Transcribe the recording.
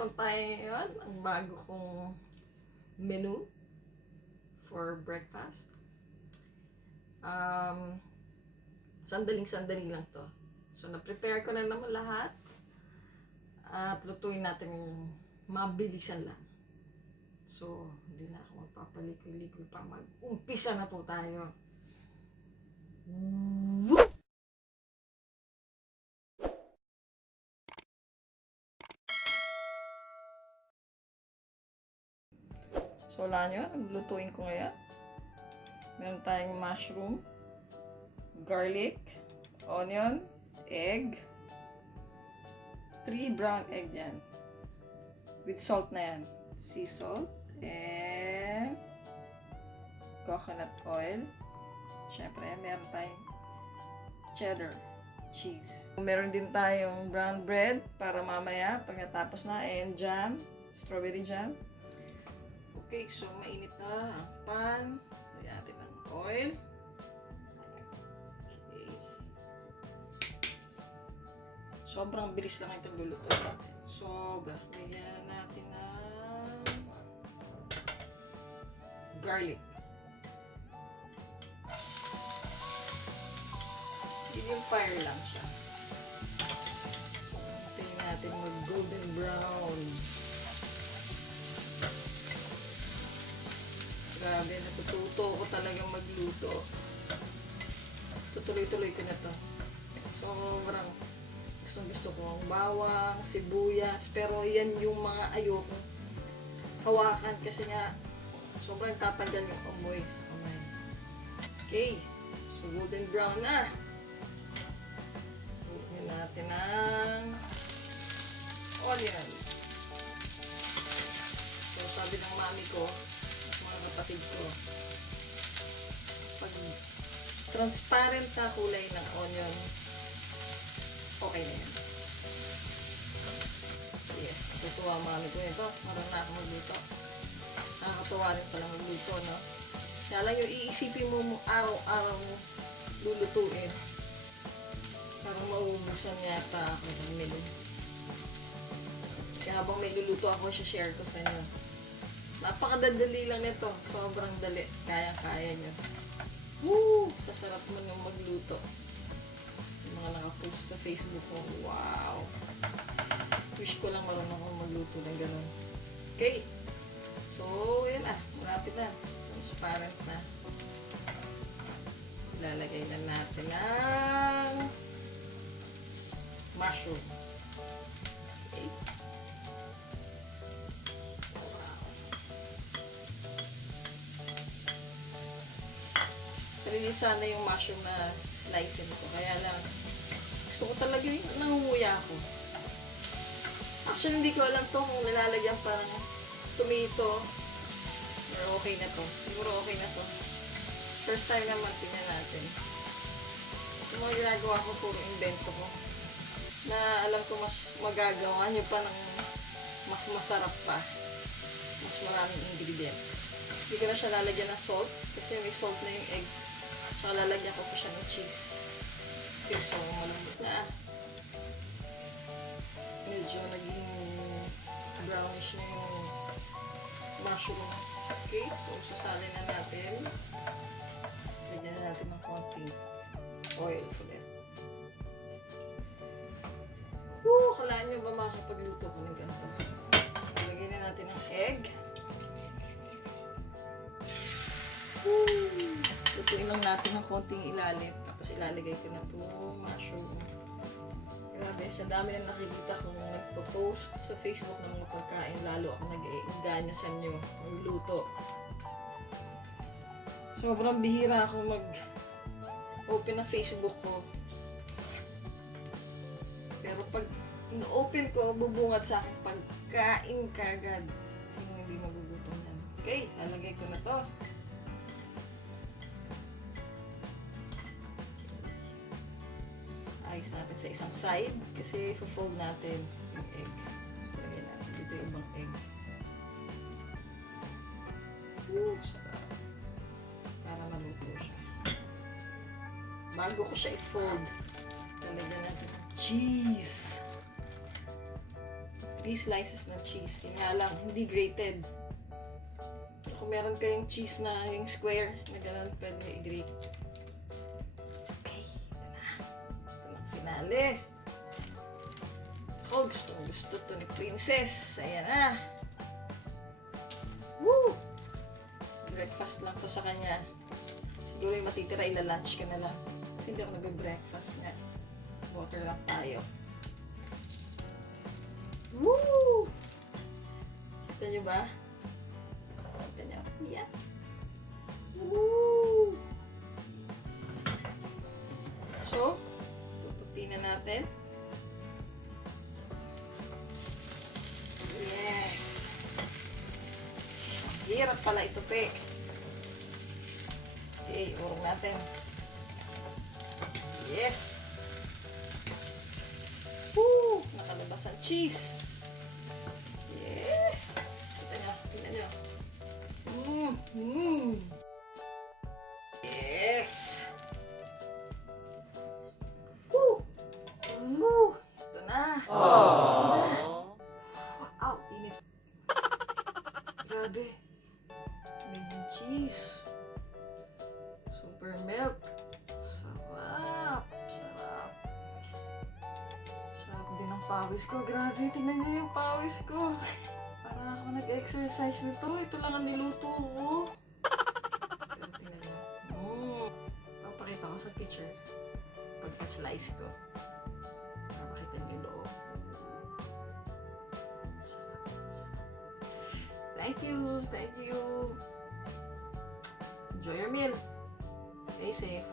meron tayo ngayon ang bago kong menu for breakfast. Sandaling-sandali lang to. So, na-prepare ko na naman lahat. At lutuin natin yung mabilisan lang. So, hindi na ako magpapalikoy-likoy pa. Mag-umpisa na po tayo. So, wala nyo. Naglutuin ko ngayon. Meron tayong mushroom, garlic, onion, egg, 3 brown egg yan. With salt na yan. Sea salt, and coconut oil. Siyempre, meron tayong cheddar cheese. Meron din tayong brown bread para mamaya pagkatapos na, and jam, strawberry jam. Okay, so mainit na ang pan. Lagyan natin ng oil. Okay. Sobrang bilis lang itong lulutuin natin. Sobra. Lagyan natin ng garlic. Medium fire lang siya. So, hintayin natin mag golden brown. Grabe, natututo ko talagang magluto. Tutuloy-tuloy ko na to. Sobrang gusto ko ang bawang, sibuyas, pero yan yung mga ayoko hawakan kasi nga sobrang tatagal yung amoy sa kamay. Okay, so golden brown na. Huwagin natin ang onion. So sabi ng mami ko, kapatid ko, pag transparent na kulay ng onion, okay na yan. Yes, natutuwa mami ko ito. Marang na ako magluto. Nakakatuwa rin pala magluto, no? Kaya lang yung iisipin mo araw-araw mo lulutuin. Parang mauubusan yata ako ng menu. Kaya habang may luluto ako, share ko sa inyo. Napakadadali lang nito. Sobrang dali. Kaya-kaya nyo. Woo! Sasarap mo yung magluto. Yung mga nakapost sa Facebook ko. Wow! Wish ko lang marunong akong magluto ng gano'n. Okay. So, yun na. Malapit na. Transparent na. Ilalagay na natin ang mushroom. Okay. Sarili sana yung mushroom na slice nito. Kaya lang, gusto ko talaga yung nangunguya ako. Actually, hindi ko alam to kung nilalagyan parang tomato or okay na to. Siguro okay na to. First time naman, tingnan natin. Yung mga ginagawa ko, puro invento ko. Na alam ko mas magagawa nyo pa ng mas masarap pa. Mas maraming ingredients. Hindi ko na siya lalagyan ng salt kasi may salt na yung egg. Saka lalagyan ko pa siya ng cheese. Okay, so malambot na. Medyo naging brownish na yung mushroom. Okay, so sasalin na natin. Lagyan na natin ng konting oil ulit. Woo! Kalaan nyo ba makakapagluto ko ng ganito? Lagyan na natin ng egg. Woo! Lutuin lang natin ng konting ilalim. Tapos ilalagay ko na itong mushroom. Grabe, sa dami na nakikita kong nagpo-post sa Facebook ng mga pagkain. Lalo ako nag-iingganyo sa inyo magluto. Sobrang bihira ako mag-open na Facebook ko. Pero pag in-open ko, bubungad sa akin pagkain kagad. Kasi hindi magugutom yan. Okay, lalagay ko na to. Ayos natin sa isang side kasi i-fold natin yung egg. So, lagyan natin dito yung ibang egg. Sarap. Para maluto siya. Bago ko siya i-fold, lalagyan natin ng cheese. 3 slices na cheese. Yun nga lang, hindi grated. Kung meron kayong cheese na yung square na gano'n, pwede i-grate. Okay, ito na. Ito na, finale. Oh, gusto to ni Princess. Ayan na. Woo! Breakfast lang to sa kanya. Siguro yung matitira, ila-lunch ka na lang. Kasi hindi ako nag-breakfast nga. Water lang tayo. Woo! Kita nyo ba? Kita nyo? Yeah. Woo! Yes. So, tutupiin na natin. Yes! Hirap pala itupi. Okay, urong natin. Yes! Woo! Nakalabas ang cheese. Yes! Kita nyo, tingnan nyo. Yes! Woo! Woo! Ito na. Aww! Ow! Init. Grabe. May cheese. Super milk. Sarap. Sarap. Sarap din ang pawis ko. Grabe, tingnan niyo yung pawis ko. Para ako nag-exercise nito. Ito lang ang niluto ko. Pero tingnan niyo. Papakita ko sa picture. Pagka-slice ko. Para makita niyo yung loob. Sarap. Sarap. Thank you. Thank you. Enjoy your meal. Stay safe.